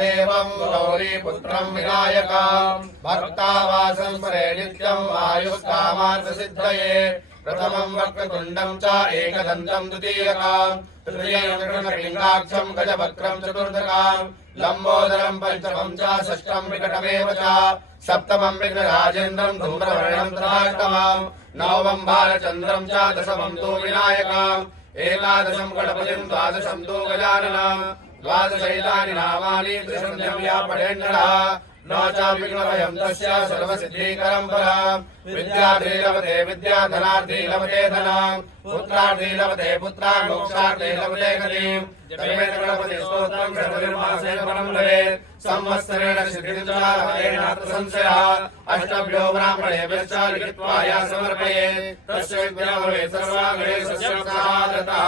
देवं गौरीपुत्रं विनायकं भक्तावासं स्मरे नित्यम् आयुष्कामार्थसिद्धये प्रथमं वक्रतुण्डं च एकदन्तं द्वितीयकं तृतीयं पिङ्गाक्षं गजवक्त्रं चतुर्थकं लम्बोदरं पञ्चमं च षष्ठं विकटमेव च सप्तमं विघ्नराजेन्द्रं धूम्रवर्णं तथाष्टमं नवमं बालचन्द्रं च दशमं तु विनायकम् एकादशं गणपतिं द्वादशं तु गजाननं द्वादशैतानि नामानि त्रिसन्ध्यं या पठेन्नरः न च विघ्नभयं तस्य सर्वसिद्धीकरं परं विद्यार्थी लभते विद्याधनार्थी लभते धनं पुत्रार्थी लभते पुत्रान् मोक्षार्थी लभते गतिं जपेत गणपति स्तोत्रं षड्विर्मासेन परं भवेत् संवत्सरेण सिद्धिं च लभते नात्र संशयः अष्टभ्यो ब्राह्मणेभ्यश्च लिखित्वा या समर्पयेत् तस्य विद्या भवेत् सर्वा गणेशस्य सहायतः